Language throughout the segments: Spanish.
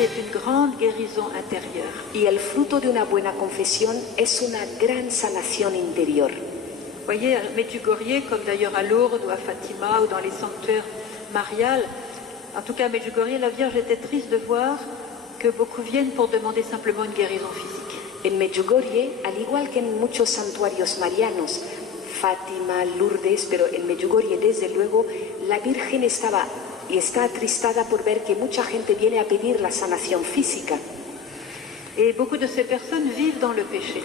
péché est une grande guérison intérieure. Y el fruto de una buena confesión es una gran sanación interior. Vous voyez, à Medjugorje, comme d'ailleurs à Lourdes ou à Fatima ou dans les sanctuaires mariales, en tout cas à Medjugorje, la Vierge était triste de voir que beaucoup viennent pour demander simplement une guérison physique. En Medjugorje, al igual que en muchos santuarios marianos, Fátima, Lourdes, pero en Medjugorje desde luego, la Virgen estaba y está atristada por ver que mucha gente viene a pedir la sanación física. Et beaucoup de ces personnes vivent dans le péché.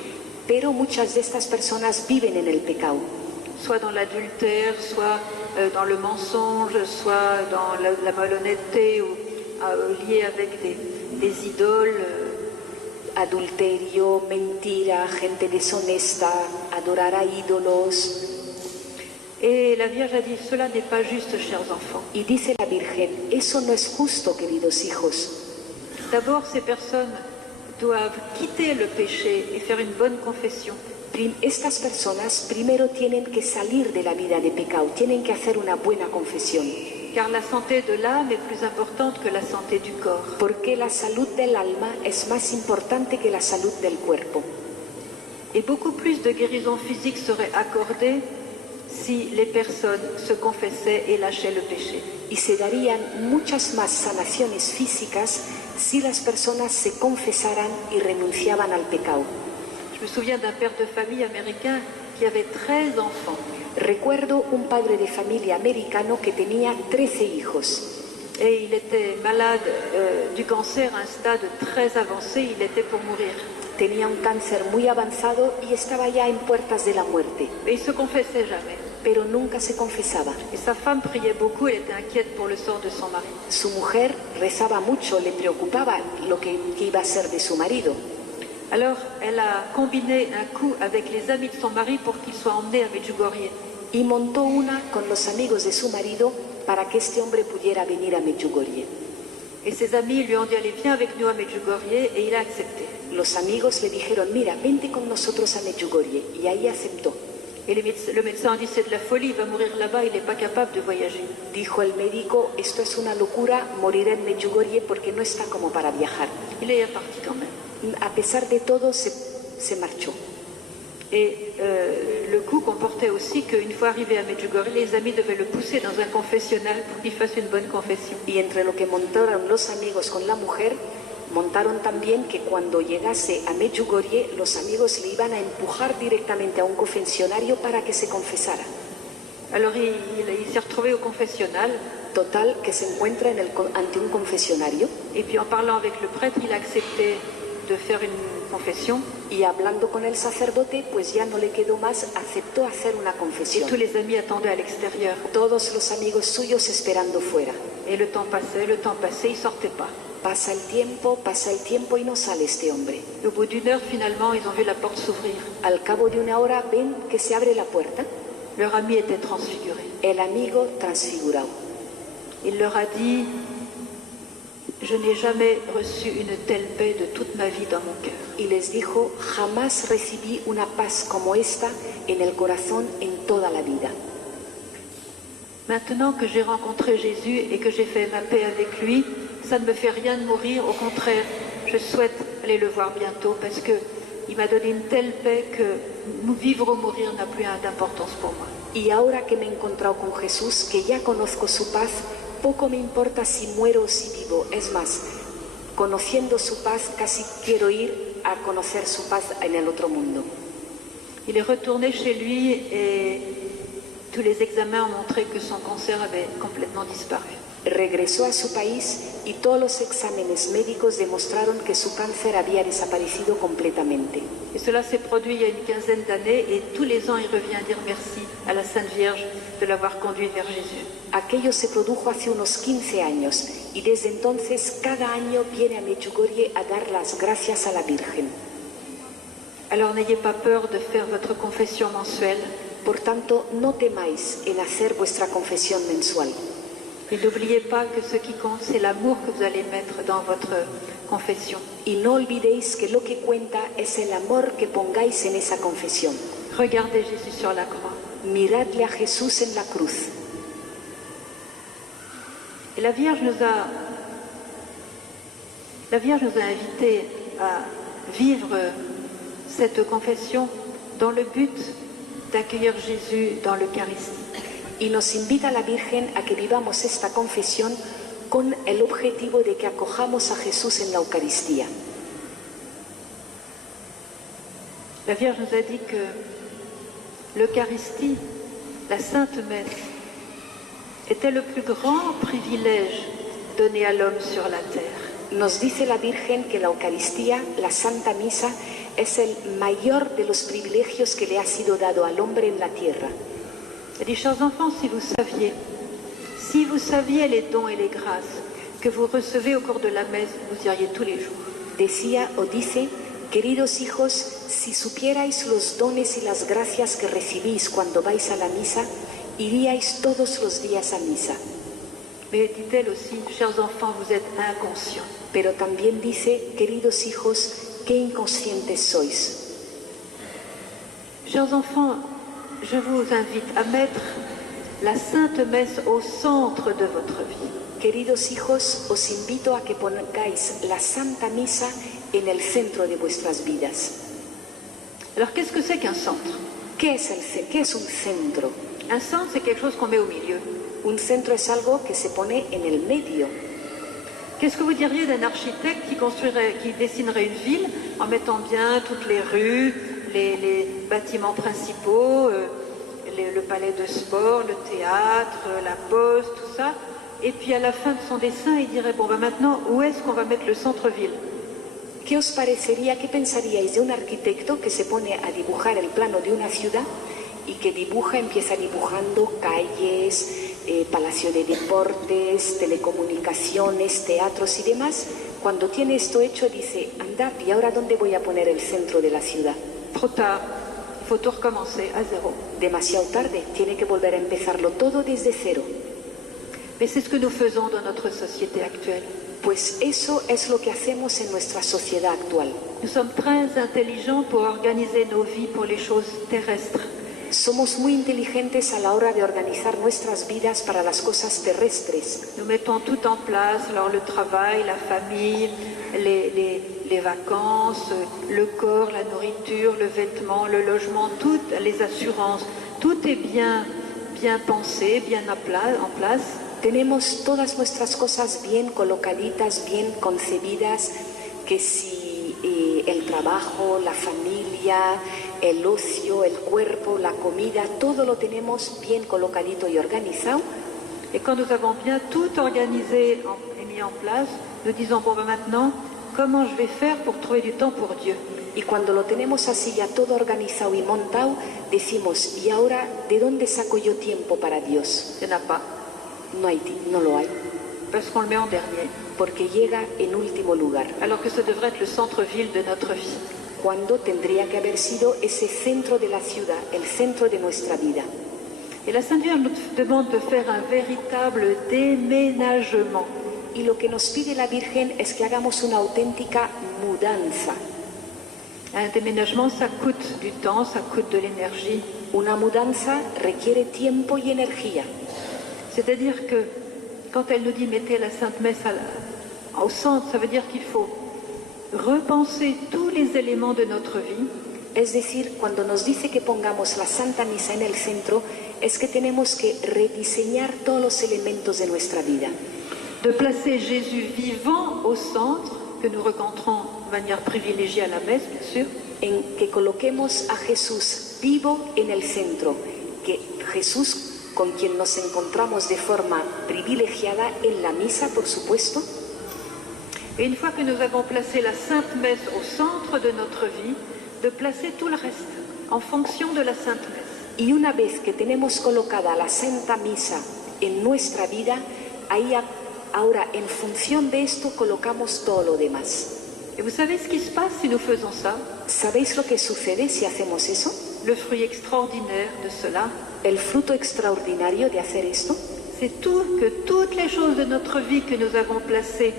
Pero muchas de estas personas viven en el pecado. Soit dans l'adultère, soit dans le mensonge, soit dans la malhonnêteté ou lié avec des idoles. Adulterio, mentira, gente deshonesta, adorar a ídolos. Et la Vierge a dit, cela n'est pas juste, chers enfants. Y dice la Virgen, eso no es justo, queridos hijos. D'abord, ces personnes doivent quitter le péché et faire une bonne confession. Estas personas primero tienen que salir de la vida de pecado, tienen que hacer una buena confesión. Car la santé de l'âme est plus importante que la santé du corps. Porque la salud del alma es más importante que la salud del cuerpo. Et beaucoup plus de guérison physique serait accordée si les personnes se confessaient et lâchaient le péché. Y se darían muchas más sanaciones físicas si las personas se confesaran y renunciaban al pecado. Je me souviens d'un père de famille américain qui avait 13 enfants. Recuerdo un padre de familia americano que tenía 13 hijos. Et il était malade du cancer à un stade très avancé, il était pour mourir. Tenía un cáncer muy avanzado y estaba ya en puertas de la muerte. Et il se confessait jamais. Pero nunca se confesaba. Et sa femme priait beaucoup, elle était inquiète pour le sort de son mari. Su mujer rezaba mucho, le preocupaba lo que iba a ser de su marido. Alors, elle a combiné un coup avec les amis de son mari pour qu'il soit emmené à Medjugorje. Y montó una con los amigos de su marido para que este hombre pudiera venir a Medjugorje. Et ses amis lui ont dit, allez, viens avec nous à Medjugorje, et il a accepté. Los amigos le dijeron, mira, vente con nosotros a Medjugorje, y ahí aceptó. Et le médecin a dit, c'est de la folie, il va mourir là-bas, il n'est pas capable de voyager. Dijo el médico, esto es una locura, morirá en Medjugorje porque no está como para viajar. Il est parti quand même. A pesar de todo, se marchó. Et le coup comportait aussi qu'une fois arrivé à Medjugorje, les amis devaient le pousser dans un confessionnal pour qu'il fasse une bonne confession. Y entre lo que montaron los amigos con la mujer, montaron también que cuando llegase a Medjugorje, los amigos le iban a empujar directamente a un confesionario para que se confesara. Alors il s'est retrouvé au confessionnal. Total, que se encuentra ante un confesionario. Et puis en parlant avec le prêtre, il a accepté de faire une confession. Y hablando con el sacerdote, pues ya no le quedó más, aceptó hacer una confesión. Et tous les amis attendaient à l'extérieur. Todos los amigos suyos esperando fuera. Et le temps passait, il ne sortait pas. Pasa el tiempo y no sale este hombre. Au bout d'une heure, finalement, ils ont vu la porte s'ouvrir. Al cabo de una hora ven que se abre la puerta. Leur ami était transfiguré. El amigo transfigurado. Il leur a dit, je n'ai jamais reçu une telle paix de toute ma vie dans mon cœur. Y les dijo, jamás recibí una paz como esta en el corazón en toda la vida. Maintenant que j'ai rencontré Jésus et que j'ai fait ma paix avec lui, ça ne me fait rien de mourir. Au contraire, je souhaite aller le voir bientôt parce qu'il m'a donné une telle paix que vivre ou mourir n'a plus d'importance pour moi. Y ahora que me he encontrado con Jesús, que ya conozco su paz, poco me importa si muero o si vivo. Es más, conociendo su paz, casi quiero ir a conocer su paz en el otro mundo. Il est retourné chez lui et tous les examens ont montré que son cancer avait complètement disparu. Regresó a su país y todos los exámenes médicos demostraron que su cáncer había desaparecido completamente. Et cela s'est produit il y a une quinzaine d'années et tous les ans il revient dire merci à la Sainte Vierge de l'avoir conduit vers Jésus. Aquello se produjo hace unos 15 años y desde entonces cada año viene a Medjugorje a dar las gracias a la Virgen. Alors n'ayez pas peur de faire votre confession mensuelle. Por tanto, no temáis en hacer vuestra confesión mensual. Et n'oubliez pas que ce qui compte, c'est l'amour que vous allez mettre dans votre confession. Y no olvidéis que lo que cuenta es el amor que pongáis en esa confesión. Regardez Jésus sur la croix. Miradle a Jesús en la cruz. Et la Vierge La Vierge nous a invités à vivre cette confession dans le but d'accueillir Jésus dans l'Eucharistie. Y nos invita la Virgen a que vivamos esta confesión con el objetivo de que acojamos a Jesús en la Eucaristía. La Vierge nous a dit que l'Eucharistie, la Sainte Messe, était le plus grand privilège donné à l'homme sur la terre. Nos dice la Virgen que la Eucaristía, la Santa Misa, es el mayor de los privilegios que le ha sido dado al hombre en la tierra. Elle dit, chers enfants, si vous saviez les dons et les grâces que vous recevez au cours de la messe, vous iriez tous les jours. Decía o dice, queridos hijos, si supierais los dones y las gracias que recibís cuando vais a la misa, iríais todos los días a misa. Mais dit-elle aussi, chers enfants, vous êtes inconscients. Pero también dice, queridos hijos, qué inconscientes sois. Chers enfants, je vous invite à mettre la Sainte Messe au centre de votre vie. Queridos hijos, os invito a que pongáis la Santa Misa en el centro de vuestras vidas. Alors, qu'est-ce que c'est qu'un centre? ¿Qué es un centro? Un centre, c'est quelque chose qu'on met au milieu. Un centro es algo que se pone en el medio. Qu'est-ce que vous diriez d'un architecte qui dessinerait une ville en mettant bien toutes les rues, les bâtiments principaux, le palais de sport, le théâtre, la poste, tout ça, et puis à la fin de son dessin, il dirait, bon, maintenant, où est-ce qu'on va mettre le centre-ville? ¿Qué os parecería, qué pensaríais de un arquitecto que se pone a dibujar el plano de una ciudad y que empieza dibujando calles, palacio de deportes, telecomunicaciones, teatros y demás? Cuando tiene esto hecho dice, anda, ¿y ahora dónde voy a poner el centro de la ciudad? Trop tard, il faut tout recommencer à zéro. Demasiado tarde, tiene que volver a empezarlo todo desde cero. Mais c'est ce que nous faisons dans notre société actuelle. Pues eso es lo que hacemos en nuestra sociedad actual. Nous sommes très intelligents pour organiser nos vies pour les choses terrestres. Somos muy inteligentes a la hora de organizar nuestras vidas para las cosas terrestres. Nous mettons tout en place, alors le travail, la famille, les vacances, le corps, la nourriture, le vêtement, le logement, toutes les assurances, tout est bien pensé, bien en place. Tenemos todas nuestras cosas bien colocaditas, bien concebidas, que si el trabajo, la familia, el ocio, el cuerpo, la comida, todo lo tenemos bien colocadito y organizado. Et quand nous avons bien tout organisé et mis en place, nous disons, bon, maintenant, comment je vais faire pour trouver du temps pour Dieu? Y cuando lo tenemos así ya todo organizado y montado, decimos, ¿y ahora de dónde saco yo tiempo para Dios? Il n'y en a pas. No lo hay. Parce qu'on le met en dernier. Porque llega en último lugar. Alors que ça devrait être le centre-ville de notre vie. Cuando tendría que haber sido ese centro de la ciudad, el centro de nuestra vida. Et la Sainte Vierge nous demande de faire un véritable déménagement. Y lo que nos pide la Virgen es que hagamos una auténtica mudanza. Un déménagement, ça coûte du temps, ça coûte de l'énergie. Una mudanza requiere tiempo y energía. C'est-à-dire que quand elle nous dit mettez la Sainte Messe au centre, ça veut dire qu'il faut repenser tous les éléments de notre vie. Es decir, cuando nos dice que pongamos la Santa Misa en el centro, es que tenemos que rediseñar todos los elementos de nuestra vida. De placer Jésus vivant au centre, que nous rencontrons de manière privilégiée à la messe, bien sûr. En que coloquemos a Jesús vivo en el centro, que Jesús con quien nos encontramos de forma privilegiada en la misa, por supuesto. Et une fois que nous avons placé la Sainte Messe au centre de notre vie, de placer tout le reste en fonction de la Sainte Messe. Y una vez que tenemos colocada la Santa Misa en nuestra vida, ahí ahora en función de esto colocamos todo lo demás. Et vous savez ce qui se passe si nous faisons ça? ¿Sabéis lo que sucede si hacemos eso? Le fruit extraordinaire de cela, El fruto extraordinario de hacer esto, c'est que toutes les choses de notre vie que nous avons placées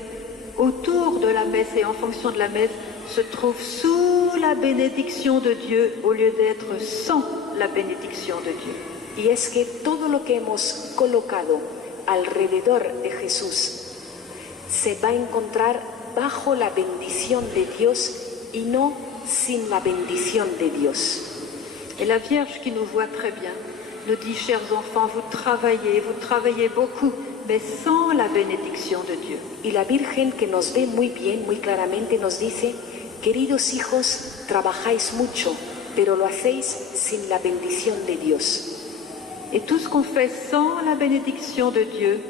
autour de la messe et en fonction de la messe se trouvent sous la bénédiction de Dieu au lieu d'être sans la bénédiction de Dieu. y es que todo lo que hemos colocado alrededor de Jesús se va a encontrar bajo la bendición de Dios y no sin la bendición de Dios. Et la Vierge qui nous voit très bien nous dit, chers enfants, vous travaillez beaucoup, mais sans la bénédiction de Dieu. Y la Virgen, que nos ve muy bien, muy claramente, nos dice, queridos hijos, trabajáis mucho, pero lo hacéis sin la bendición de Dios. Et tout ce qu'on fait sans la bénédiction de Dieu,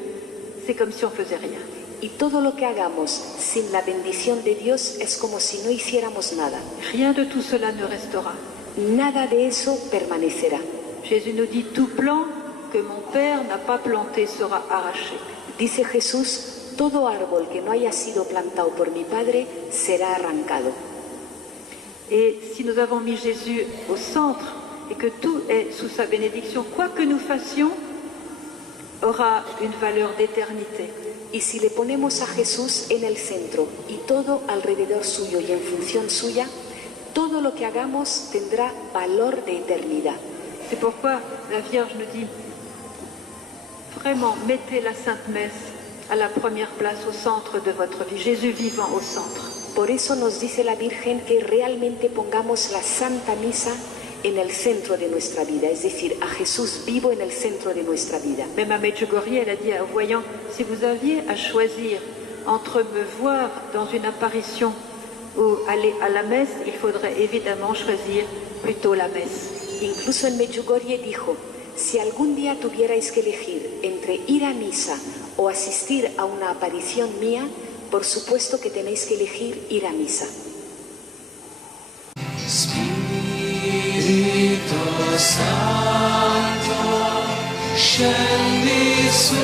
c'est comme si on faisait rien. Y todo lo que hagamos sin la bendición de Dios es como si no hiciéramos nada. Rien de tout cela ne restera. Nada de eso permanecerá. Jésus nous dit, tout plant que mon Père n'a pas planté sera arraché. Dice Jesús, todo árbol que no haya sido plantado por mi Padre será arrancado. Et si nous avons mis Jésus au centre et que tout est sous sa bénédiction, quoi que nous fassions aura une valeur d'éternité. Y si le ponemos a Jesús en el centro y todo alrededor suyo y en función suya, todo lo que hagamos tendrá valor de eternidad. C'est pourquoi la Vierge nous dit, vraiment, mettez la Sainte Messe à la première place, au centre de votre vie, Jésus vivant au centre. Por eso nos dice la Virgen que realmente pongamos la Santa Misa en el centro de nuestra vida, es decir, a Jesús vivo en el centro de nuestra vida. Même à Medjugorje, elle a dit aux voyants, si vous aviez à choisir entre me voir dans une apparition ou aller à la messe, il faudrait évidemment choisir plutôt la messe. Incluso en Medjugorje dijo, si algún día tuvierais que elegir entre ir a misa o asistir a una aparición mía, por supuesto que tenéis que elegir ir a misa. Spirito Santo, scendi su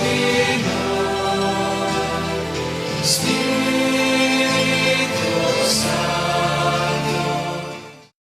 di noi.